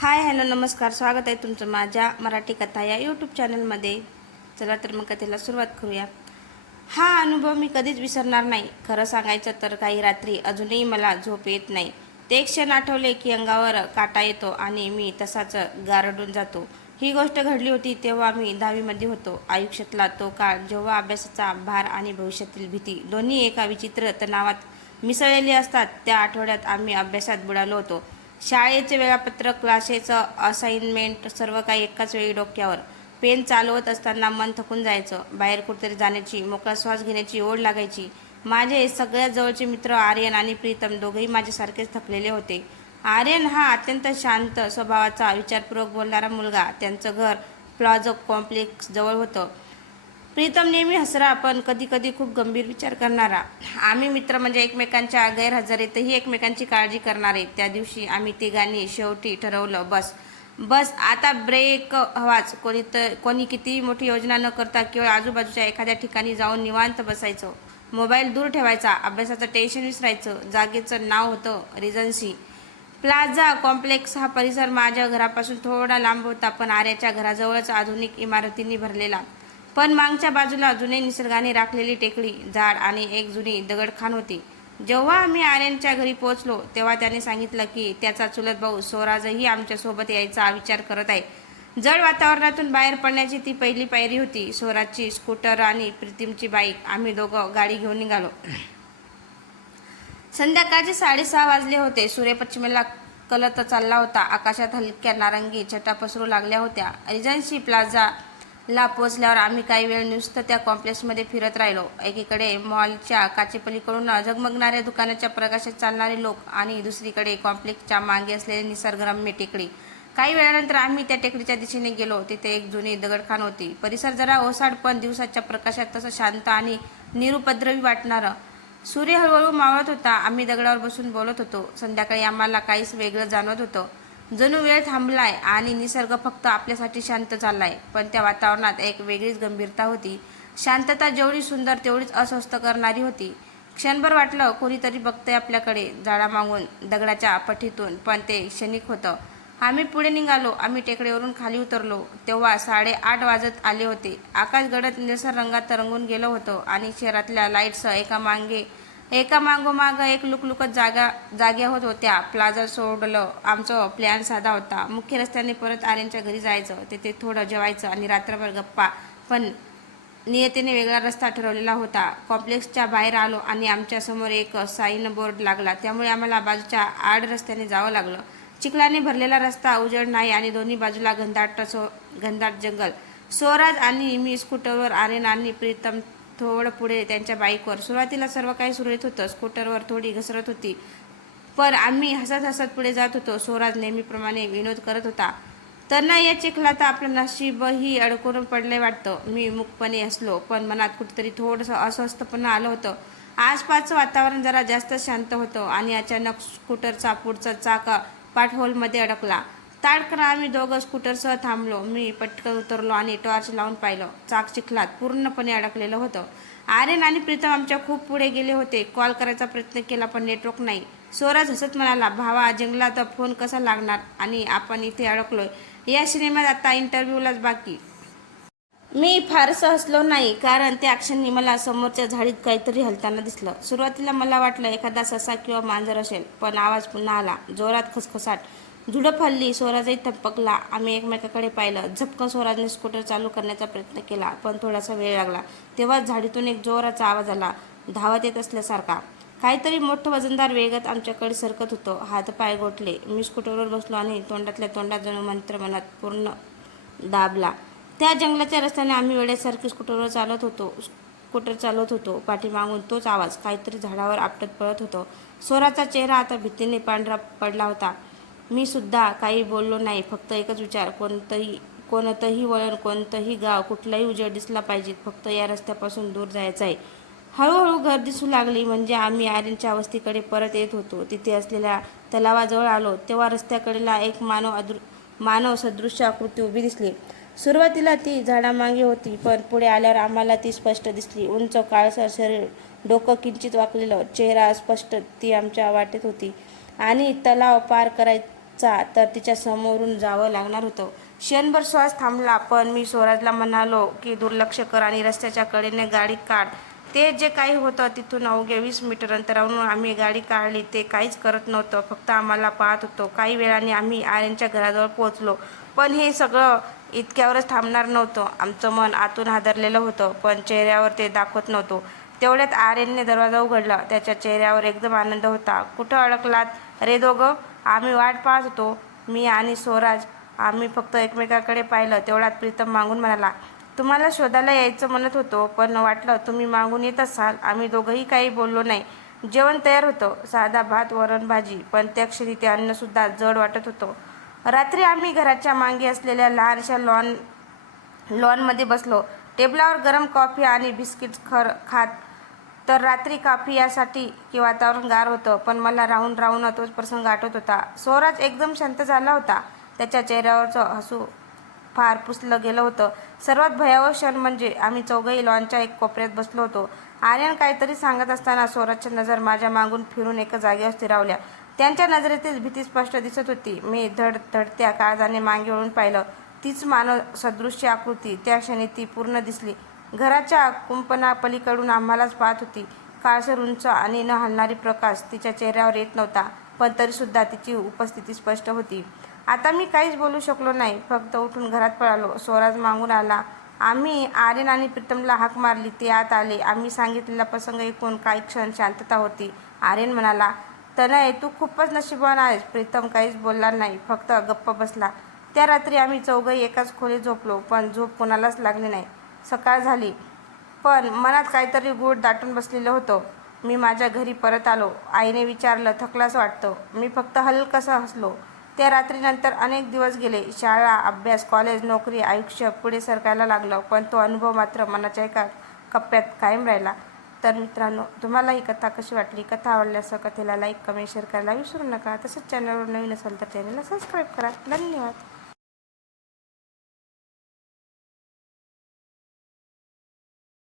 Hi hello नमस्कार, स्वागत आहे तुमचं माझ्या मराठी कथा या यूट्यूब चॅनलमध्ये. चला तर मग कथेला सुरुवात करूया. हा अनुभव मी कधीच विसरणार नाही. खरं सांगायचं तर काही रात्री अजूनही मला झोप येत नाही. ते क्षण आठवले की अंगावर काटा येतो आणि मी तसाच गारडून जातो. ही गोष्ट घडली होती तेव्हा मी 10वी होतो. आयुष्यातला तो काळ जेव्हा अभ्यासाचा भार आणि भविष्यातील भीती दोन्ही एका विचित्र तणावात मिसळलेली असतात. त्या आठवड्यात आम्ही अभ्यासात बुडालो होतो. शाळेचे वेळापत्रक, क्लासेसचं असाइनमेंट सर्व काही एकाच वेळी डोक्यावर. पेन चालवत असताना मन थकून जायचं. बाहेर कुठेतरी जाण्याची, मोकळा श्वास घेण्याची ओढ लागायची. माझे सगळ्यात जवळचे मित्र आर्यन आणि प्रीतम दोघेही माझ्यासारखेच थकलेले होते. आर्यन हा अत्यंत शांत स्वभावाचा, विचारपूर्वक बोलणारा मुलगा. त्यांचं घर प्लाझा कॉम्प्लेक्स जवळ होतं. प्रीतम नेहमी हसरा पण कधी कधी खूप गंभीर विचार करणारा. आम्ही मित्र म्हणजे एकमेकांच्या गैरहजेरीतही एकमेकांची काळजी करणारे. त्या दिवशी आम्ही तिघांनी शेवटी ठरवलं, बस बस आता ब्रेक हवाच. कोणी कितीही मोठी योजना न करता केवळ आजूबाजूच्या एखाद्या ठिकाणी जाऊन निवांत बसायचं. मोबाईल दूर ठेवायचा, अभ्यासाचं टेन्शन विसरायचं. जागेचं नाव होतं रिजन्सी प्लाझा कॉम्प्लेक्स. हा परिसर माझ्या घरापासून थोडा लांब होता, पण आर्याच्या घराजवळच आधुनिक इमारतींनी भरलेला. पण मागच्या बाजूला जुने निसर्गाने राखलेली टेकडी, झाड आणि एक जुनी दगडखान होती. जेव्हा आम्ही आर्यनच्या घरी पोहोचलो तेव्हा त्याने सांगितलं की त्याचा चुलत भाऊ स्वराजही आमच्यासोबत यायचा विचार करत आहे. जड वातावरणातून बाहेर पडण्याची ती पहिली पायरी होती. स्वराजची स्कूटर आणि प्रीतीमची बाईक. आम्ही दोघं गाडी घेऊन निघालो. संध्याकाळचे 6:30 वाजले होते. सूर्य पश्चिमेला कलत चालला होता. आकाशात हलक्या नारंगी छटा पसरू लागल्या होत्या. रिजन्सी प्लाझाला पोहोचल्यावर आम्ही काही वेळ नुसतं त्या कॉम्प्लेक्समध्ये फिरत राहिलो. एकीकडे मॉलच्या काचेपलीकडून झगमगणाऱ्या दुकानाच्या प्रकाशात चालणारे लोक आणि दुसरीकडे कॉम्प्लेक्सच्या मागे असलेली निसर्गरम्य टेकडी. काही वेळानंतर आम्ही त्या टेकडीच्या दिशेने गेलो. तिथे एक जुनी दगडखान होती. परिसर जरा ओसाड पण दिवसाच्या प्रकाशात तसं शांत आणि निरुपद्रवी वाटणारं. सूर्य हळूहळू मावळत होता. आम्ही दगडावर बसून बोलत होतो. संध्याकाळी आम्हाला काहीच वेगळं जाणवत होतं. जणू वेळ थांबलाय आणि निसर्ग फक्त आपल्यासाठी शांत चाललाय. पण त्या वातावरणात एक वेगळीच गंभीरता होती. शांतता जेवढी सुंदर तेवढीच अस्वस्थ करणारी होती. क्षणभर वाटलं कोणीतरी बघतंय आपल्याकडे, झाडामागून, दगडाच्या पट्टीतून. पण ते क्षणिक होतं. आम्ही पुढे निघालो. आम्ही टेकडीवरून खाली उतरलो तेव्हा 8:30 वाजत आले होते. आकाश गडद निळसर रंगात रंगून गेलं होतं आणि शहरातल्या लाईट्स एकामागोमाग एक लुकलुकत जाग्या होत होत्या. प्लाझा सोडलं. आमचा प्लॅन साधा होता. मुख्य रस्त्याने परत आर्यनच्या घरी जायचं, तिथे थोडं जेवायचं आणि रात्रभर गप्पा. पण नियतीने वेगळा रस्ता ठरवलेला होता. कॉम्प्लेक्सच्या बाहेर आलो आणि आमच्या समोर एक साईन बोर्ड लागला. त्यामुळे आम्हाला बाजूच्या आड रस्त्याने जावं लागलं. चिखलाने भरलेला रस्ता, उजेड नाही आणि दोन्ही बाजूला घनदाट जंगल. स्वराज आणि मी स्कूटरवर, आर्यन आणि प्रीतम थोडं पुढे त्यांच्या बाईकवर. सुरुवातीला सर्व काही सुरळीत होतं. स्कूटरवर थोडी घसरत होती, पण आम्ही हसत हसत पुढे जात होतो. स्वराज नेहमीप्रमाणे विनोद करत होता. तर ना, या चिखलात आपलं नशीबही अडकून पडलंय वाटतं. मी मूकपणे हसलो, पण मनात कुठेतरी थोडंसं अस्वस्थपणा आलं होतं. आसपासचं वातावरण जरा जास्त शांत होतं आणि अचानक स्कूटरचा पुढचा चाक पाटहोलमध्ये अडकला. ताडकन आम्ही दोघं स्कूटरसह थांबलो. मी पटकन उतरलो आणि टॉर्च लावून पाहिलं. चाक चिखलात पूर्णपणे अडकलेलं होतं. आर्यन आणि प्रीतम आमच्या खूप पुढे गेले होते. कॉल करायचा प्रयत्न केला पण नेटवर्क नाही. स्वराज हसत म्हणाला, भावा, जंगलात फोन कसा लागणार आणि आपण इथे अडकलोय. या सिनेमात आता इंटरव्ह्यूलाच बाकी. मी फारसं हसलो नाही, कारण त्या क्षणी मला समोरच्या झाडीत काहीतरी हलताना दिसलं. सुरुवातीला मला वाटलं एखादा ससा किंवा मांजर असेल, पण आवाज पुन्हा आला, जोरात, खसखसाट. झुडप हलली. स्वराजही थपकला. आम्ही एकमेकाकडे पाहिलं. झपकन स्वराजने स्कूटर चालू करण्याचा प्रयत्न केला, पण थोडासा वेळ लागला. तेव्हाच झाडीतून एक जोराचा आवाज आला, धावत येत असल्यासारखा. काहीतरी मोठं वजनदार वेगात आमच्याकडे सरकत होतं. हातपाय गोठले. मी स्कूटरवर बसलो आणि तोंडातल्या तोंडात जणू मंत्र मनात पूर्ण दाबला. त्या जंगलाच्या रस्त्याने आम्ही वेड्यासारखी स्कूटर चालवत होतो. पाठीमागून तोच आवाज. काहीतरी झाडावर आपटत पळत होतं. स्वराचा चेहरा आता भीतीने पांढरा पडला होता. मी सुद्धा काही बोललो नाही. फक्त एकच विचार, कोणतंही वळण, कोणतंही गाव, कुठलाही उजेड दिसला पाहिजे. फक्त या रस्त्यापासून दूर जायचं आहे. हळूहळू घर दिसू लागली. म्हणजे आम्ही आर्यनच्या वस्तीकडे परत येत होतो. तिथे असलेल्या तलावाजवळ आलो तेव्हा रस्त्याकडेला एक मानव सदृश्य आकृती उभी दिसली. सुरुवातीला ती झाडामागे होती, पण पुढे आल्यावर आम्हाला ती स्पष्ट दिसली. उंच, काळसर शरीर, डोकं किंचित वाकलेलं, चेहरा अस्पष्ट. ती आमच्या वाटेत होती आणि तलाव पार तर तिच्या समोरून जावं लागणार होतं. क्षणभर श्वास थांबला, पण मी स्वराजला म्हणालो की दुर्लक्ष कर आणि रस्त्याच्या कडेने गाडी काढ. ते जे काही होतं तिथून अवघ्या 20 मीटर अंतरावरून आम्ही गाडी काढली. ते काहीच करत नव्हतं, फक्त आम्हाला पाहत होतो. काही वेळाने आम्ही आर्यनच्या घराजवळ पोहोचलो, पण हे सगळं इतक्यावरच थांबणार नव्हतं. आमचं मन आतून हादरलेलं होतं, पण चेहऱ्यावर ते दाखवत नव्हतो. तेवढ्यात आर्यनने दरवाजा उघडला. त्याच्या चेहऱ्यावर एकदम आनंद होता. कुठं अडकलात रे दोघं? आम्ही वाट पाहत होतो, मी आणि स्वराज. आम्ही फक्त एकमेकाकडे पाहिलं. तेवढ्यात प्रीतम मागून म्हणाला, तुम्हाला शोधायला यायचं म्हणत होतो, पण वाटलं तुम्ही मागून येत असाल. आम्ही दोघंही काही बोललो नाही. जेवण तयार होतं, साधा भात, वरण, भाजी, पण त्या क्षणी ते अन्नसुद्धा जड वाटत होतं. रात्री आम्ही घराच्या मागे असलेल्या लहानशा लॉनमध्ये बसलो. टेबलावर गरम कॉफी आणि बिस्किट्स खात. तर रात्री कॉफी यासाठी की वातावरण गार होतं, पण मला राहून राहून तोच प्रसंग आठवत होता. स्वराज एकदम शांत झाला होता. त्याच्या चेहऱ्यावरचं हसू फार पुसलं गेलं होतं. सर्वात भयावह क्षण म्हणजे आम्ही चौघंही लॉनच्या एक कोपऱ्यात बसलो होतो. आर्यन काहीतरी सांगत असताना स्वराजच्या नजर माझ्या मागून फिरून एका जागेवर स्थिरावल्या. त्यांच्या नजरेतील भीती स्पष्ट दिसत होती. मी धडधडत्या काळजाने मागे वळून पाहिलं. तीच मानव सदृश्य आकृती. त्या क्षणी ती पूर्ण दिसली. घराच्या कुंपणापलीकडून आम्हालाच पाहत होती. काळसर, उंच आणि न हलणारी प्रकाश तिच्या चेहऱ्यावर येत नव्हता, पण तरीसुद्धा तिची उपस्थिती स्पष्ट होती. आता मी काहीच बोलू शकलो नाही, फक्त उठून घरात पळालो. स्वराज मागून आला. आम्ही आर्यन आणि प्रीतमला हाक मारली. ते आत आले. आम्ही सांगितलेला प्रसंग ऐकून काही क्षण शांतता होती. आर्यन म्हणाला, तनय, तू खूपच नशीबवान आहेस. प्रीतम काहीच बोलला नाही, फक्त गप्प बसला. त्या रात्री आम्ही चौघंही एकाच खोलीत झोपलो, पण झोप कोणालाच लागली नाही. सकाळ झाली, पण मनात काहीतरी गूढ दाटून बसलेलं होतं. मी माझ्या घरी परत आलो. आईने विचारलं, थकलास वाटतं? मी फक्त हलकसं हसलो. त्या रात्रीनंतर अनेक दिवस गेले. शाळा, अभ्यास, कॉलेज, नोकरी, आयुष्य पुढे सरकायला लागलं, पण तो अनुभव मात्र मनाच्या एका कप्प्यात कायम राहिला. तर मित्रांनो, तुम्हाला ही कथा कशी वाटली? कथा आवडल्यास कथेला लाईक, कमेंट, शेअर करायला विसरू नका. तसंच चॅनलवर नवीन असाल तर चॅनलला सबस्क्राईब करा. धन्यवाद.